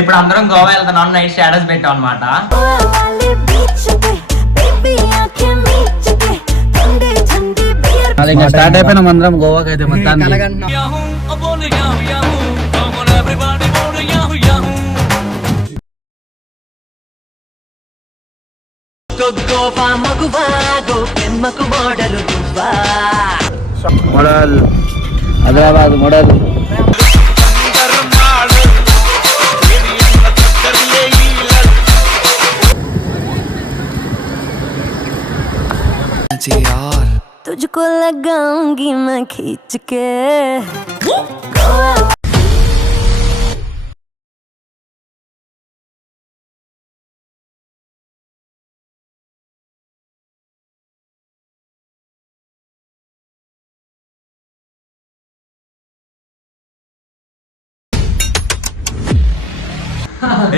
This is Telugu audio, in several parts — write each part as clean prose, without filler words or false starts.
ఇప్పుడు అందరం గోవా వెళ్తున్నాం. నైట్ స్టేటస్ పెట్టాం అనమాట. ఇంకా స్టార్ట్ అయిపోయినాం అందరం గోవాకి అయితే మొత్తానికి. మోడల్ హైదరాబాద్ మోడల్ तुझको लगाऊंगी मैं खींच के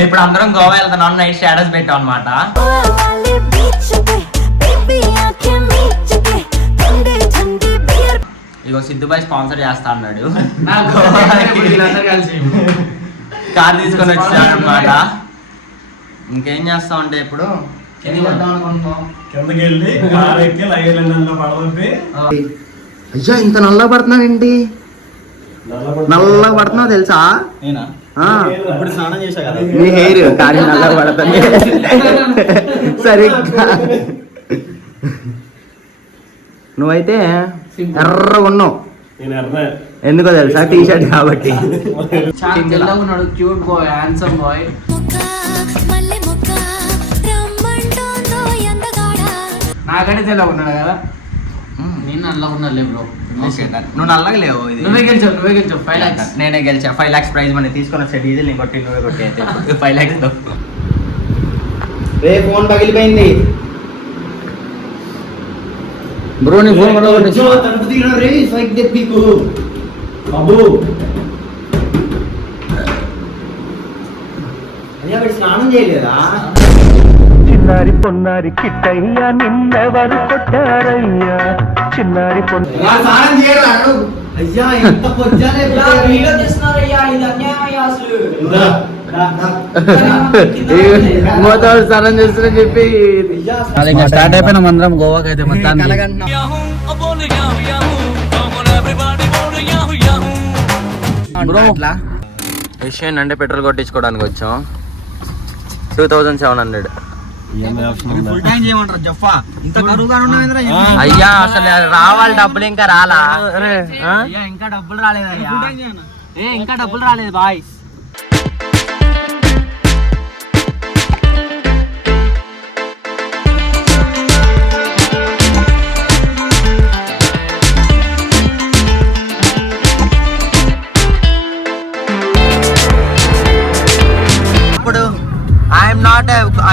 ఇప్పుడు అందరం గోవా వెళ్తున్నాం. నైట్ స్టేటస్ పెట్టాం అనమాట. ఇగో సిద్ధుబాయ్ స్పాన్సర్ చేస్తా అన్నాడు. కార్ తీసుకొని వచ్చాడు అనమాట. ఇంకేం చేస్తాం అంటే ఇప్పుడు అయ్యా ఇంత నల్లగా పడుతున్నావు ఏంటి? నల్లగా పడుతున్నావు తెలుసా? నీ హెయిర్ కానీ నల్లగా పడుతుంది సరిగ్గా. నువ్వైతే ఎర్రగా ఉన్నావు. ఎందుకో తెలుసా? టీ షర్ట్ కాబట్టి. Cute boy, handsome boy. నాకంటే తెల్లగా ఉన్నాడు కదా. నేను నల్లగా ఉన్నాను బ్రో. నువ్వు నల్లగా లేవు. నువ్వే గెలిచావు 5 lakhs. నేనే గెలిచా. 5 lakhs ప్రైజ్ మనీ తీసుకొని వచ్చే డీజిల్ ఇంకొట్టి నువ్వే కొట్టి అయితే 5 lakhs తో. ఫోన్ పగిలిపోయింది బ్రో. నీ ఫోన్ స్నానం చేయలేదా? చిన్నారి పొన్నారి కిట్టయ్యా నిన్నెవరు కొట్టారయ్యా? చిన్నారి స్నానం చేయలేదు. అయ్యా ఎంత స్నానం చేస్తున్నా చెప్పి ఇంకా స్టార్ట్ అయిపోయినాం అందరం గోవాకి అయితే మొత్తానికి. విషయం అంటే పెట్రోల్ కొట్టించుకోవడానికి వచ్చాం. 2700. అయ్యా అసలు రావాలి డబ్బులు ఇంకా రాలా? ఇంకా డబ్బులు రాలేదు. ఇంకా డబ్బులు రాలేదు bye.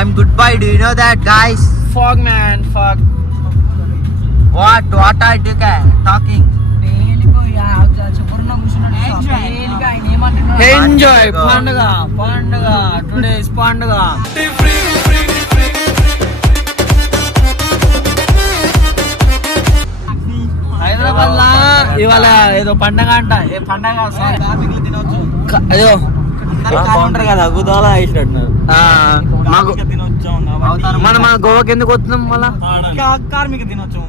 I'm goodbye. Do you know that, guys? Fog man, fog. What are you talking? Enjoy పండుగ టుడే ఇస్ పండుగ. హైదరాబాద్ లా ఇవాళ ఏదో పండగ అంట. ఏ పండగ? అయ్యో కౌంటర్ కదా గుదాల వేసినట్టున్నారు. మనం గోవాకి ఎందుకు వస్తున్నాం? మళ్ళా కార్మిక దినోత్సవం.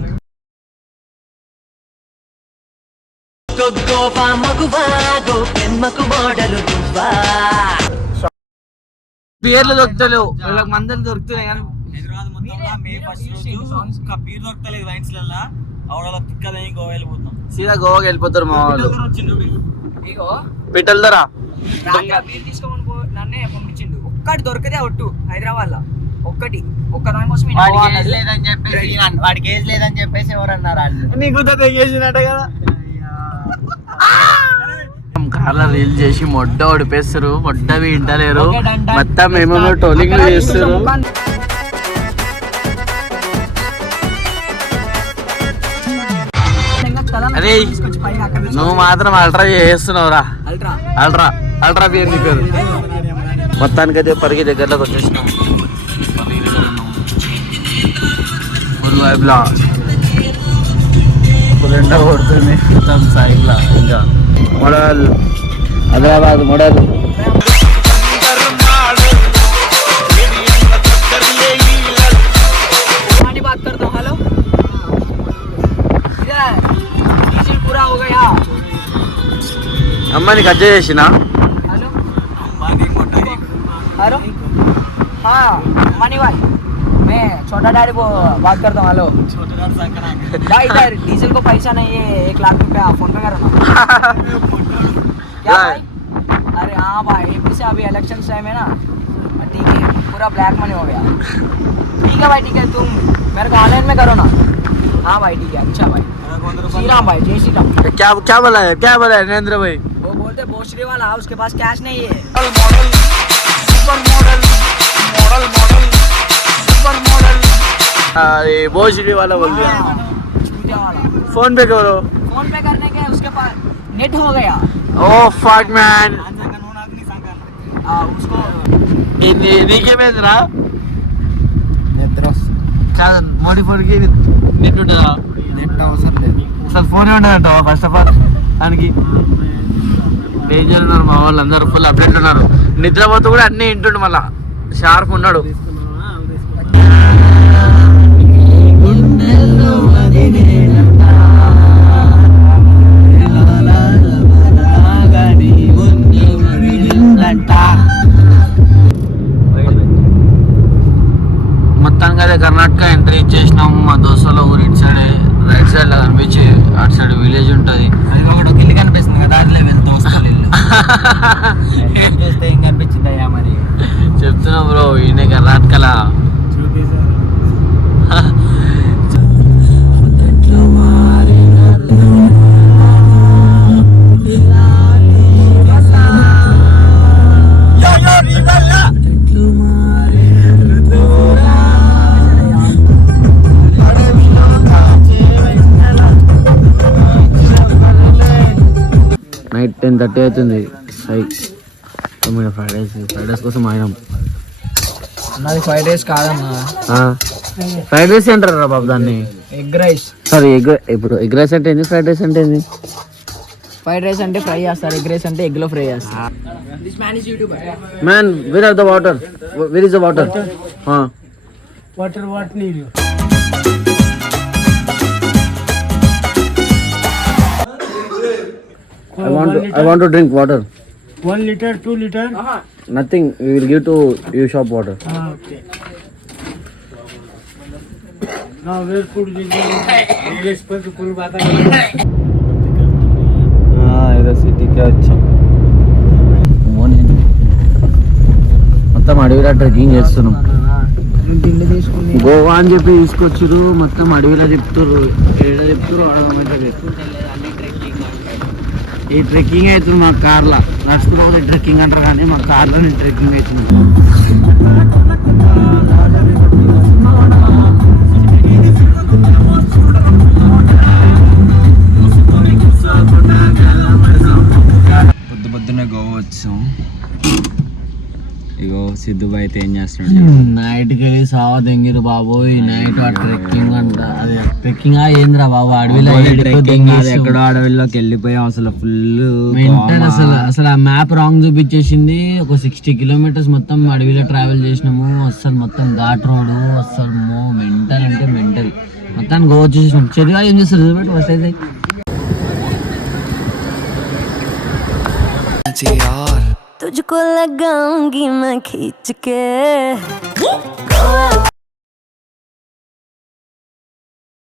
పేర్లు దొరుకుతలేవు, మందులు దొరుకుతున్నాయి కానీ హైదరాబాద్ మొత్తంలో మే 1st రోజు బీర్ దొరకలేదు వైన్స్ లల్లా. అవడలో తిక్కదని గోవా వెళ్ళిపోతున్నాం. సీదా గోవాకి వెళ్ళిపోతారు మా వాళ్ళు. పిట్టల ధర బీర్ తీసుకోమని నన్నే పంపించిండు. ఒక్కటి దొరకదే ఒట్టు హైదరాబాద్ లో. ఒక్క దాని కోసం వాడికి ఏజ్ లేదని చెప్పేసి ఎవరన్నారు? నీకు తెగేసినట్ట కదా. కార్లో రీల్ చేసి మొడ్డ ఓడిపేస్తారు. మొడ్డవి ఇంటలేరు మొత్తం. ఏమేమో టోలింగ్ చేస్తారు. అరే నువ్వు మాత్రం అల్ట్రా చేస్తున్నావురా. అల్ట్రా పేరు నీ పేరు. మొత్తానికైతే పరిగి దగ్గరలోకి వచ్చేసినాం. ఫుల్ వైబ్లా ఫుల్ ఎండ కొడుతుంది మొత్తం సైడ్లా. ఇంకా మోడల్ హైదరాబాద్ మోడల్ అమ్మ నీకు అడ్జస్ట్ చేసినా हेलो हेलो हाँ मनी भाई मैं छोटा डैडी को बात करता हूँ हेलो भाई इधर डीजल को पैसा नहीं है 1 लाख रुपया फोन पे करो ना क्या भाई अरे हाँ भाई एपी से अभी इलेक्शन टाइम है ना ठीक है पूरा ब्लैक मनी हो गया ठीक है भाई ठीक है तुम मेरे को ऑनलाइन में करो ना हाँ भाई ठीक है अच्छा भाई श्री राम भाई जय श्री राम क्या बोला है नरेंद्र भाई वो बोलते भोसड़ी वाला उसके पास कैश नहीं है अरे भोसड़ी वाला बोल दिया हाँ, चूतिया वाला फोन पे करो फोन पे करने के उसके पास नेट हो गया ओ फक मैन उसको నీకేమైందిరా కాదు మోడీ ఫోన్కి నెట్ ఉంటుందా అసలు ఫోనే ఉండదంట ఫస్ట్ ఆఫ్ ఆల్ దానికి డేంజర్ ఉన్నారు మా వాళ్ళు అందరూ ఫుల్ అప్డేట్ ఉన్నారు నిద్రపోతూ కూడా అన్నీ వింటుండు మళ్ళా షార్ప్ ఉన్నాడు మొత్తానికి అదే కర్ణాటక ఎంట్రీ ఇచ్చేసినాం మా దోస్తుల ఊరు ఇటు సైడ్ రైట్ సైడ్ లో కనిపించి అటు సైడ్ విలేజ్ ఉంటుంది అది ఒకటి ఒక ఇల్లు కనిపిస్తుంది కదా దాంట్లో వెళ్తాం వస్తాం ఇల్లు చూస్తే ఏం కనిపించింది అయ్యా మరి చెప్తున్నా బ్రో ఈయన కర్ణాటకలా నైట్ 10:30 అవుతుంది ఫ్రైడ్ రైస్ కోసం ఆయన నాది 5 డేస్ కాదన్నా ఫ్రైడ్ రైస్ అంటారు రా బాబు దాన్ని ఎగ్ రైస్ సారీ ఇప్పుడు ఎగ్ రైస్ అంటే ఏంది ఫ్రైడ్ రైస్ అంటే ఏంది ఫ్రైడ్ రైస్ అంటే ఫ్రై చేస్తారు ఎగ్ రైస్ అంటే ఎగ్ లో ఫ్రై చేస్తారు this man is YouTuber man where are the water where is the water Water, what need you? I want to drink water 1 liter, 2 liter? nothing we will give to you shop water Okay. Now where food is English पर full बात है. ఇదో సిటీకి వచ్చాం మొత్తం అడవిలో ట్రెక్కింగ్ చేస్తున్నాం తిండి తీసుకుని గోవా అని చెప్పి తీసుకొచ్చారు మొత్తం అడవిలో చెప్తారు ఏడ చెప్తారు ఆడమంటారు ఈ ట్రెక్కింగ్ అవుతుంది మా కార్లో నడుచుకుంటే ట్రెక్కింగ్ అంటారు కానీ మా కార్లో నేను ట్రెక్కింగ్ అవుతుంది పొద్దున్నే గోవా వచ్చాం ఇగో సిద్ధుబాయ్ అయితే ఏం చేస్తున్నాడు నైట్కి వెళ్ళి సావా తెంగిరు బాబోయ్ నైట్ ఆ ట్రెక్కింగ్ అంట అదే ట్రెక్కింగ్ ఏంద్రా బాబు అడవిలో ఎక్కడో అడవిలోకి వెళ్ళిపోయాం అసలు ఫుల్ మెంటల్ అసలు ఆ మ్యాప్ రాంగ్ చూపించేసింది ఒక 60 కిలోమీటర్స్ మొత్తం అడవిలో ట్రావెల్ చేసినాము అసలు మొత్తం ఘాట్ రోడ్ అసలు మెంటల్ అంటే మెంటల్ మొత్తాన్ని గోవా వచ్చేసినాం చదివా ఏం చేస్తారు బట్ ఫస్ట్ అయితే तुझको लगाऊंगी मैं खींच के